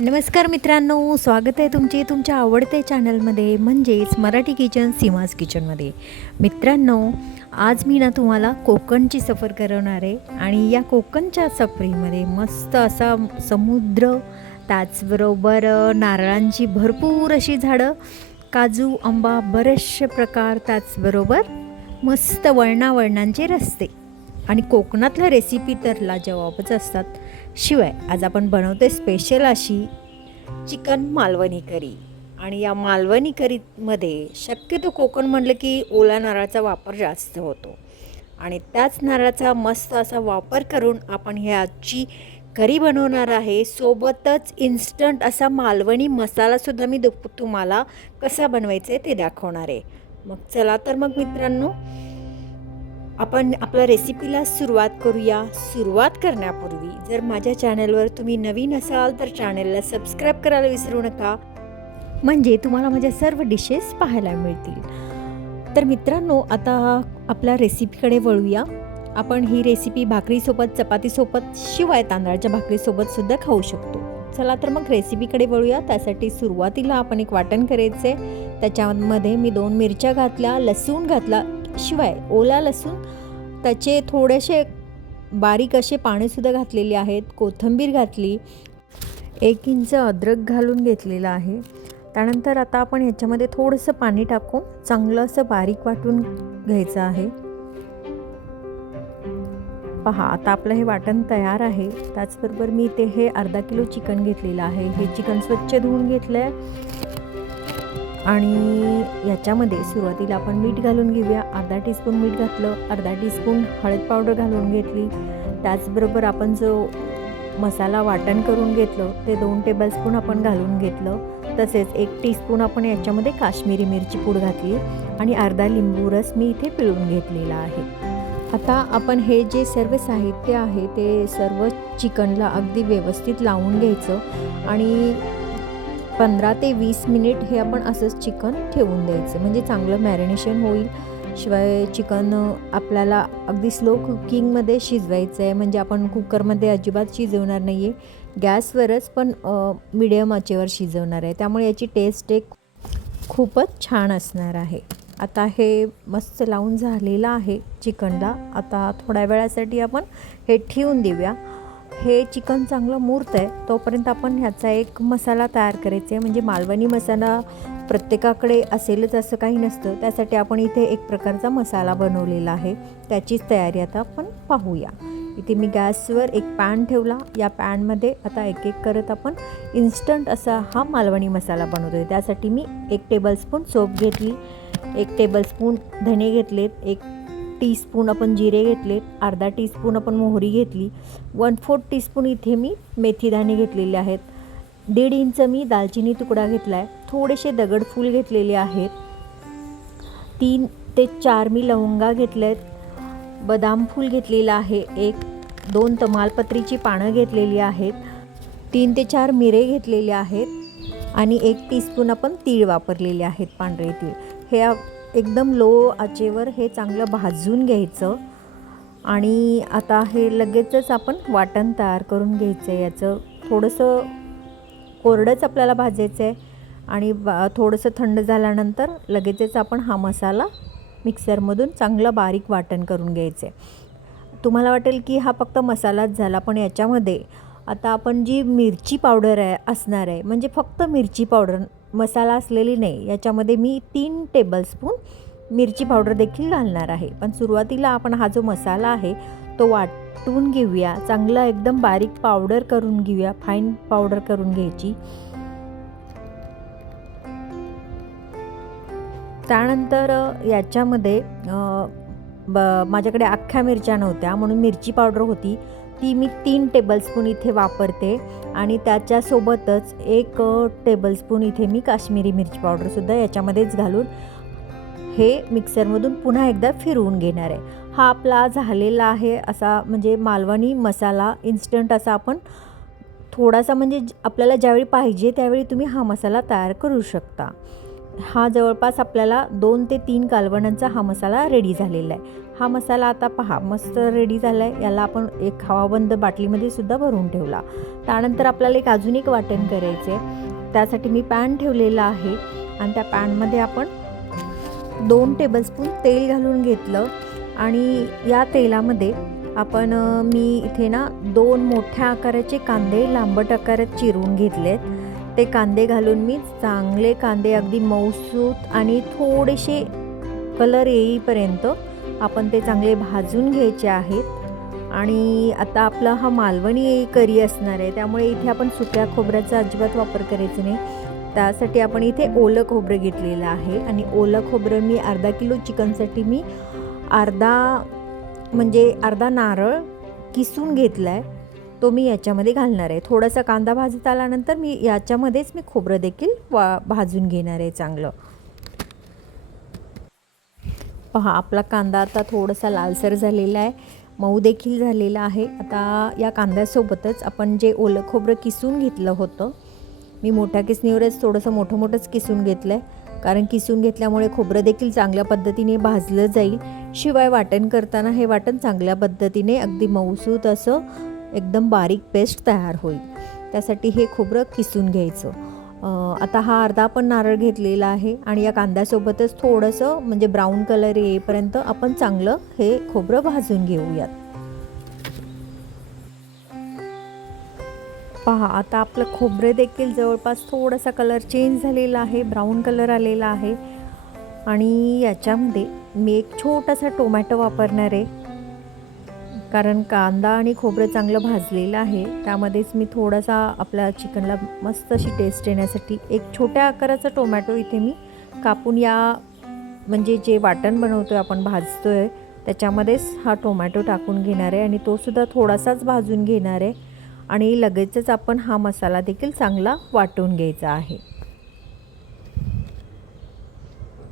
नमस्कार मित्रांनो, स्वागत आहे तुमचे तुमच्या आवडत्या चॅनलमध्ये म्हणजेच मराठी किचन सीमाज किचनमध्ये. मित्रांनो, आज मी तुम्हाला कोकणची सफर करवणार आहे आणि या कोकणच्या सफरीमध्ये मस्त असा समुद्र, त्याचबरोबर नारळांची भरपूर अशी झाडं, काजू, आंबा, बरेचसे प्रकार, त्याचबरोबर मस्त वळणावळणांचे रस्ते आणि कोकणातल्या रेसिपी तर लाजवाबच असतात. शिवाय आज आपण बनवते स्पेशल अशी चिकन मालवणी करी. आणि या मालवणी करीमध्ये शक्यतो कोकण म्हटलं की ओला नारळाचा वापर जास्त होतो आणि त्याच नारळाचा मस्त असा वापर करून आपण ही आजची करी बनवणार आहे. सोबतच इन्स्टंट असा मालवणी मसालासुद्धा मी तुम्हाला कसा बनवायचा आहे ते दाखवणार आहे. मग चला तर मग मित्रांनो, आपण आपल्या रेसिपीला सुरुवात करूया. सुरुवात करण्यापूर्वी जर माझ्या चॅनलवर तुम्ही नवीन असाल तर चॅनलला सबस्क्राईब करायला विसरू नका, म्हणजे तुम्हाला माझ्या सर्व डिशेस पाहायला मिळतील. तर मित्रांनो, आता आपल्या रेसिपीकडे वळूया. आपण ही रेसिपी भाकरीसोबत, चपातीसोबत, शिवाय तांदळाच्या भाकरीसोबतसुद्धा खाऊ शकतो. चला तर मग रेसिपीकडे वळूया. त्यासाठी सुरुवातीला आपण एक वाटण करायचे. त्याच्यामध्ये मी 2 मिरच्या घातल्या, लसूण घातला, शिवाय ओला लसूण, त्याचे थोडेसे बारीक असे पानेसुद्धा घातलेले आहेत, कोथिंबीर घातली, 1 इंच अद्रक घालून घेतलेलं आहे. त्यानंतर आता आपण ह्याच्यामध्ये थोडंसं पाणी टाकून चांगलं असं बारीक वाटून घ्यायचं आहे. पहा, आता आपलं हे वाटण तयार आहे. त्याचबरोबर मी हे अर्धा किलो चिकन घेतलेलं आहे. हे चिकन स्वच्छ धुवून घेतलं आहे आणि याच्यामध्ये सुरुवातीला आपण मीठ घालून घेऊया. अर्धा टीस्पून मीठ घातलं, अर्धा टीस्पून हळद पावडर घालून घेतली. त्याचबरोबर आपण जो मसाला वाटण करून घेतलं ते 2 टेबलस्पून आपण घालून घेतलं. तसेच 1 टीस्पून आपण याच्यामध्ये काश्मीरी मिरची पूड घातली आणि अर्धा लिंबू रस मी इथे पिळून घेतलेला आहे. आता आपण हे जे सर्व साहित्य आहे ते सर्व चिकनला अगदी व्यवस्थित लावून घ्यायचं आणि 15 ते 20 मिनिट हे आपण असंच चिकन ठेवून द्यायचं, म्हणजे चांगलं मॅरिनेशन होईल. शिवाय चिकन आपल्याला अगदी स्लो कुकिंगमध्ये शिजवायचं आहे, म्हणजे आपण कुकरमध्ये अजिबात शिजवणार नाही आहे, गॅसवरच पण मिडियम आचेवर शिजवणार आहे. त्यामुळे याची टेस्ट एक खूपच छान असणार आहे. आता हे मस्त लावून झालेलं आहे चिकनला. आता थोड्या वेळासाठी आपण हे ठेवून देऊया. हे चिकन चांगलं मूर्त आहे तोपर्यंत आपण ह्याचा एक मसाला तयार करायचा आहे. म्हणजे मालवणी मसाला प्रत्येकाकडे असेलच असं काही नसतं. त्यासाठी आपण इथे एक प्रकारचा मसाला बनवलेला आहे, त्याचीच तयारी आता आपण पाहूया. इथे मी गॅसवर एक पॅन ठेवला. या पॅनमध्ये आता एक एक करत आपण इन्स्टंट असा हा मालवणी मसाला बनवतो आहे. त्यासाठी मी 1 टेबलस्पून सोप घेतली, 1 टेबलस्पून धणे घेतलेत, 1 टीस्पून आपण जिरे घेतलेत, अर्धा टीस्पून आपण मोहरी घेतली, 1/4 टीस्पून इथे मी मेथीदाणे घेतलेले आहेत, 1.5 इंच मी दालचिनी तुकडा घेतला आहे, थोडेसे दगडफूल घेतलेले आहेत, 3 ते 4 मी लवंगा घेतलेत, बदाम फूल घेतलेलं आहे, 2 तमालपत्रीची पानं घेतलेली आहेत, 3 ते 4 मिरे घेतलेले आहेत आणि 1 टीस्पून आपण तीळ वापरलेले आहेत, पांढरे तीळ. हे एकदम लो आचेवर हे चांगलं भाजून घ्यायचं आणि आता हे लगेचच आपण वाटण तयार करून घ्यायचं आहे. याचं थोडंसं कोरडंच आपल्याला भाजायचं आहे आणि थोडंसं थंड झाल्यानंतर लगेचच आपण हा मसाला मिक्सरमधून चांगलं बारीक वाटण करून घ्यायचं आहे. तुम्हाला वाटेल की हा फक्त मसालाच झाला, पण याच्यामध्ये आता आपण जी मिरची पावडर असणार आहे, म्हणजे फक्त मिरची पावडर, मसाला असलेली नाही, याच्यामध्ये मी 3 टेबलस्पून मिरची पावडर देखील घालणार आहे. पण सुरुवातीला आपण हा जो मसाला आहे तो वाटून घेऊया, चांगला एकदम बारीक पावडर करून घेऊया, फाईन पावडर करून घ्यायची. त्यानंतर याच्यामध्ये माझ्याकडे अख्ख्या मिरच्या नव्हत्या म्हणून मिरची पावडर होती, ती मी 3 टेबलस्पून इथे वापरते आणि त्याच्यासोबतच 1 टेबलस्पून इथे मी काश्मीरी मिरची पावडरसुद्धा याच्यामध्येच घालून हे मिक्सरमधून पुन्हा एकदा फिरवून घेणार आहे. हा आपला झालेला आहे असा म्हणजे मालवणी मसाला इन्स्टंट असा आपण थोडासा, म्हणजे आपल्याला ज्यावेळी पाहिजे त्यावेळी तुम्ही हा मसाला तयार करू शकता. हा जवळपास आपल्याला 2 ते 3 कालवणांचा हा मसाला रेडी झालेला आहे. हा मसाला आता पहा मस्त रेडी झाला आहे. याला आपण एक हवाबंद बाटलीमध्ये सुद्धा भरून ठेवला. त्यानंतर आपल्याला अजून एक वाटण करायचे आहे. त्यासाठी मी पॅन ठेवलेला आहे आणि त्या पॅनमध्ये आपण 2 टेबलस्पून तेल घालून घेतलं आणि या तेलामध्ये आपण मी इथे ना 2 मोठ्या आकाराचे कांदे लांबट आकारात चिरून घेतलेत. ते कांदे घालून मी चांगले कांदे अगदी मऊसूत आणि थोडेसे कलर येईपर्यंत आपण ते चांगले भाजून घ्यायचे आहेत. आणि आता आपला हा मालवणी करी असणार आहे, त्यामुळे इथे आपण सुक्या खोबऱ्याचा अजिबात वापर करायचा नाही. त्यासाठी आपण इथे ओलं खोबरं घेतलेलं आहे आणि ओलं खोबरं मी अर्धा किलो चिकनसाठी मी अर्धा नारळ किसून घेतला आहे, तो मी याच्यामध्ये घालणार आहे. थोडासा कांदा भाजत आल्यानंतर मी याच्यामध्येच मी खोबरं देखील भाजून घेणार आहे चांगलं. पहा आपला कांदा आता थोडासा लालसर झालेला आहे, मऊ देखील झालेला आहे. आता या कांद्यासोबतच आपण जे ओलं खोबरं किसून घेतलं होतं, मी मोठ्या किसणीवरच थोडंसं मोठंच किसून घेतलं आहे, कारण किसून घेतल्यामुळे खोबरं देखील चांगल्या पद्धतीने भाजलं जाईल. शिवाय वाटण करताना हे वाटण चांगल्या पद्धतीने अगदी मऊसूत असं एकदम बारीक पेस्ट तयार होईल. त्यासाठी हे खोबरं किसून घ्यायचं. आता हा अर्धा आपण नारळ घेतलेला आहे आणि या कांद्यासोबतच थोडंसं म्हणजे ब्राऊन कलर येईपर्यंत आपण चांगलं हे खोबरं भाजून घेऊयात. पहा आता आपलं खोबरं देखील जवळपास थोडासा कलर चेंज झालेला आहे, ब्राऊन कलर आलेला आहे. आणि याच्यामध्ये मी एक छोटासा टोमॅटो वापरणार आहे, कारण कांदा आणि खोबरं चांगलं भाजलेलं आहे. त्यामध्येच मी थोडासा आपल्या चिकनला मस्त अशी टेस्ट येण्यासाठी एक छोट्या आकाराचा टोमॅटो इथे मी कापून म्हणजे जे वाटण बनवतो आहे आपण भाजतो आहे त्याच्यामध्येच हा टोमॅटो टाकून घेणार आहे आणि तो सुद्धा थोडासाच भाजून घेणार आहे. आणि लगेचच आपण हा मसाला देखील चांगला वाटून घ्यायचा आहे.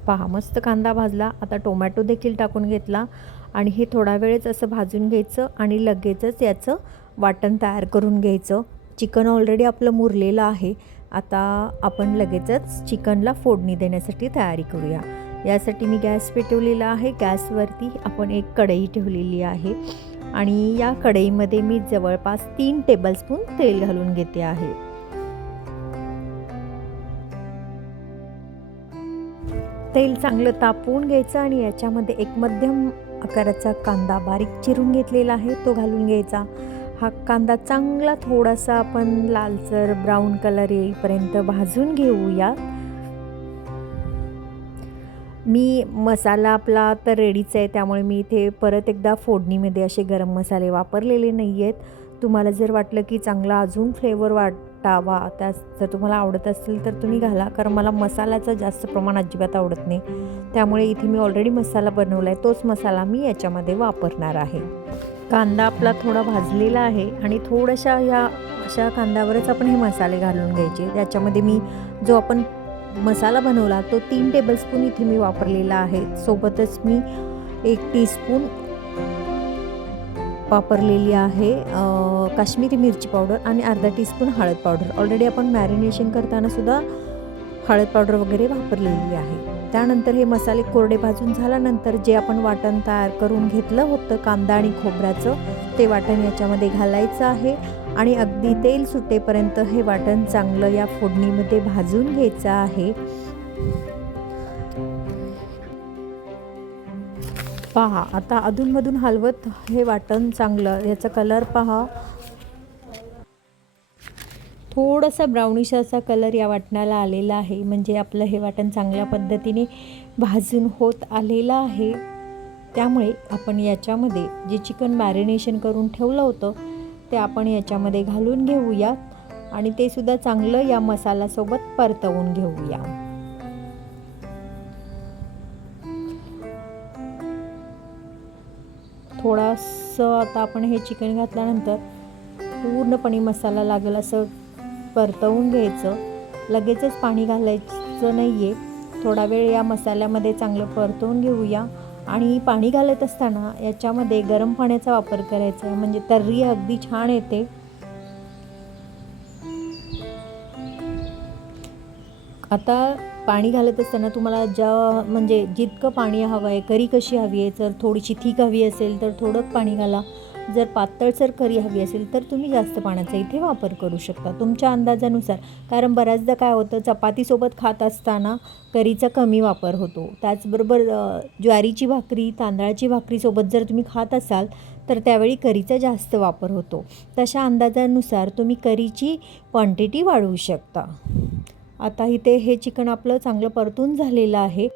पहा मस्त कांदा भाजला. आता टोमॅटो देखील टाकून घेतला आणि हे थोडा वेळच असं भाजून घ्यायचं आणि लगेचच याचं वाटण तयार करून घ्यायचं. चिकन ऑलरेडी आपलं मुरलेलं आहे. आता आपण लगेचच चिकनला फोडणी देण्यासाठी तयारी करूया. यासाठी मी गॅस पेटवलेला आहे. गॅसवरती आपण एक कढई ठेवलेली आहे आणि या कढईमध्ये मी जवळपास 3 टेबलस्पून तेल घालून घेते आहे. तेल चांगलं तापवून घ्यायचं आणि याच्यामध्ये एक मध्यम आकाराचा कांदा बारीक चिरून घेतलेला आहे तो घालून घ्यायचा. हा कांदा चांगला थोडासा आपण लालसर ब्राऊन कलर येईपर्यंत भाजून घेऊया. मी मसाला आपला तर रेडीच आहे, त्यामुळे मी इथे परत एकदा फोडणीमध्ये असे गरम मसाले वापरलेले नाही आहेत. तुम्हाला जर वाटलं की चांगला अजून फ्लेवर वाटावा, जर तुम्हाला आवडत असेल तर तुम्ही घाला, कारण मला मसाल्याचं जास्त प्रमाण अजिबात आवडत नाही. त्यामुळे इथे मी ऑलरेडी मसाला बनवला आहे, तोच मसाला मी याच्यामध्ये वापरणार आहे. कांदा आपला थोडा भाजलेला आहे आणि थोड्याशा अशा कांद्यावरच आपण हे मसाले घालून घ्यायचे. त्याच्यामध्ये मी जो आपण मसाला बनवला तो 3 टेबलस्पून इथे मी वापरलेला आहे. सोबतच मी 1 टीस्पून वापरलेली आहे काश्मीरी मिरची पावडर आणि अर्धा टीस्पून हळद पावडर. ऑलरेडी आपण मॅरिनेशन करताना सुद्धा हळद पावडर वगैरे वापरलेली आहे. त्यानंतर हे मसाले कोरडे भाजून झाल्यानंतर जे आपण वाटण तयार करून घेतलं होतं कांदा आणि खोबऱ्याचं, ते वाटण याच्यामध्ये घालायचं आहे आणि अगदी तेल सुटेपर्यंत हे वाटण चांगलं या फोडणीमध्ये भाजून घ्यायचं आहे. पहा आता अधूनमधून हलवत हे वाटण चांगलं, याचा कलर पहा थोडासा ब्राउनिश असा कलर या वाटणाला आलेला आहे, म्हणजे आपलं हे वाटण चांगल्या पद्धतीने भाजून होत आलेलं आहे. त्यामुळे आपण याच्यामध्ये जे चिकन मॅरिनेशन करून ठेवलं होतं ते आपण याच्यामध्ये घालून घेऊया आणि ते सुद्धा चांगलं या मसाल्यासोबत परतवून घेऊया. थोडंसं आता आपण हे चिकन घातल्यानंतर पूर्णपणे मसाला लागेल असं परतवून घ्यायचं. लगेचच पाणी घालायचं नाही आहे, थोडा वेळ या मसाल्यामध्ये चांगलं परतवून घेऊया. आणि पाणी घालत असताना याच्यामध्ये गरम पाण्याचा वापर करायचा आहे, म्हणजे तर्री अगदी छान येते. आता पाणी घालत असताना तुम्हाला म्हणजे जितकं पाणी हवं आहे, करी कशी हवी आहे, जर थोडीशी थिक हवी असेल तर थोडं पाणी घाला, जर पातळसर करी हवी असेल तर तुम्ही जास्त पाण्याचा इथे वापर करू शकता तुमच्या अंदाजानुसार. कारण बऱ्याचदा काय होतं, चपातीसोबत खात असताना करीचा कमी वापर होतो. त्याचबरोबर ज्वारीची भाकरी, तांदळाची भाकरीसोबत जर तुम्ही खात असाल तर त्यावेळी करीचा जास्त वापर होतो. तशा अंदाजानुसार तुम्ही करीची क्वांटिटी वाढवू शकता. आता इथे हे चिकन आपलं चांगलं परतून झालेलं आहे.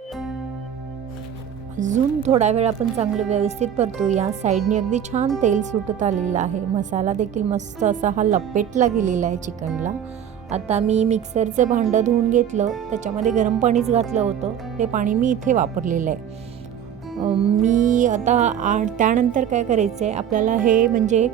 अजून थोडा वेळ आपण चांगलं व्यवस्थित परतूया. साईडने अगदी छान तेल सुटत आलेलं आहे. मसाला देखील मस्त असा हा लपेटला गेलेला आहे चिकनला. आता मी मिक्सरचं भांडं धुवून घेतलं, त्याच्यामध्ये गरम पाणीच घातलं होतं, ते पाणी मी इथे वापरलेलं आहे. मी आता त्यानंतर काय करायचं आहे आपल्याला, हे म्हणजे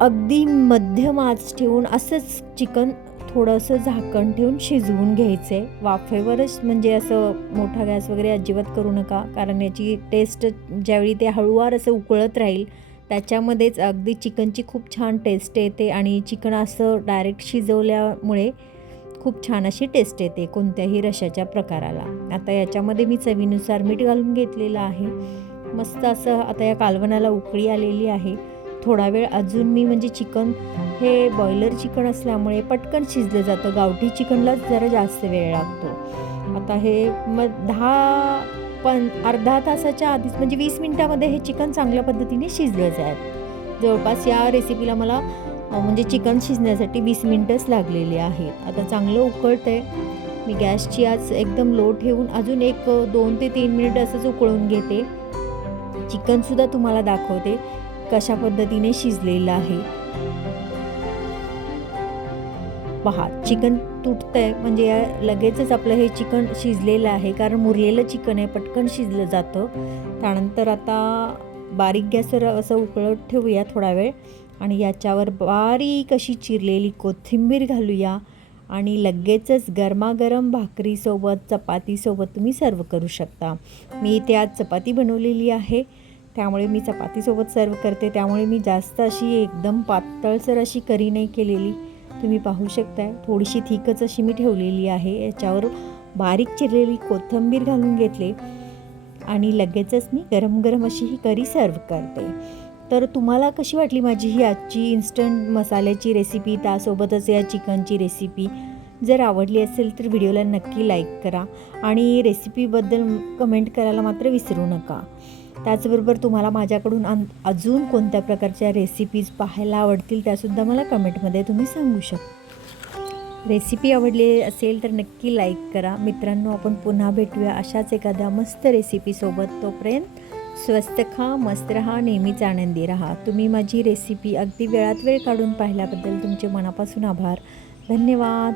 अगदी मध्यम आच ठेवून असंच चिकन थोडंसं झाकण ठेवून शिजवून घ्यायचं आहे वाफेवरच. म्हणजे असं मोठा गॅस वगैरे अजिबात करू नका, कारण याची टेस्ट ज्यावेळी ते हळूवार असं उकळत राहील त्याच्यामध्येच अगदी चिकनची खूप छान टेस्ट येते. आणि चिकन असं डायरेक्ट शिजवल्यामुळे खूप छान अशी टेस्ट येते कोणत्याही रश्श्याच्या प्रकाराला. आता याच्यामध्ये मी चवीनुसार मीठ घालून घेतलेलं आहे. मस्त असं आता या कालवणाला उकळी आलेली आहे. थोडा वेळ अजून मी म्हणजे चिकन हे बॉयलर चिकन असल्यामुळे पटकन शिजलं जातं, गावठी चिकनलाच जरा जास्त वेळ लागतो. आता हे मग अर्धा तासाच्या आधीच म्हणजे 20 मिनटामध्ये हे चिकन चांगल्या पद्धतीने शिजलं जाईल. जवळपास या रेसिपीला मला म्हणजे चिकन शिजण्यासाठी 20 मिनटंच लागलेली आहेत. आता चांगलं उकळतं आहे. मी गॅसची आज एकदम लो ठेवून अजून 2 ते 3 मिनिट असंच उकळून घेते. चिकनसुद्धा तुम्हाला दाखवते कशा पद्धतीने शिजलेलं आहे. पहा, चिकन तुटतंय म्हणजे लगेचच आपलं हे चिकन शिजलेलं आहे, कारण मुरलेलं चिकन आहे, पटकन शिजलं जातं. त्यानंतर आता बारीक गॅसवर असं उकळत ठेवूया थोडा वेळ आणि याच्यावर बारीक अशी चिरलेली कोथिंबीर घालूया आणि लगेचच गरमागरम भाकरीसोबत, चपातीसोबत तुम्ही सर्व करू शकता. मी इथे आज चपाती बनवलेली आहे, त्यामुळे मी चपातीसोबत सर्व करते. त्यामुळे मी जास्त अशी एकदम पातळसर अशी करी नाही केलेली, तुम्ही पाहू शकताय. थोडीशी थिकच अशी मी ठेवलेली आहे. याच्यावर बारीक चिरलेली कोथिंबीर घालून घेतले आणि लगेचच मी गरम गरम अशी ही करी सर्व करते. तर तुम्हाला कशी वाटली माझी ही आजची इन्स्टंट मसाल्याची रेसिपी, त्यासोबतच या चिकनची रेसिपी? जर आवडली असेल तर व्हिडिओला नक्की लाईक करा आणि रेसिपीबद्दल कमेंट करायला मात्र विसरू नका. त्याचबरोबर तुम्हाला माझ्याकडून अजून कोणत्या प्रकारच्या रेसिपीज पाहायला आवडतील त्यासुद्धा मला कमेंटमध्ये तुम्ही सांगू शकता. रेसिपी आवडली असेल तर नक्की लाईक करा. मित्रांनो, आपण पुन्हा भेटूया अशाच एखाद्या मस्त रेसिपीसोबत. तोपर्यंत स्वस्त खा, मस्त रहा, नेहमीच आनंदी रहा. तुम्ही माझी रेसिपी अगदी वेळात वेळ काढून पाहिल्याबद्दल तुमचे मनापासून आभार. धन्यवाद.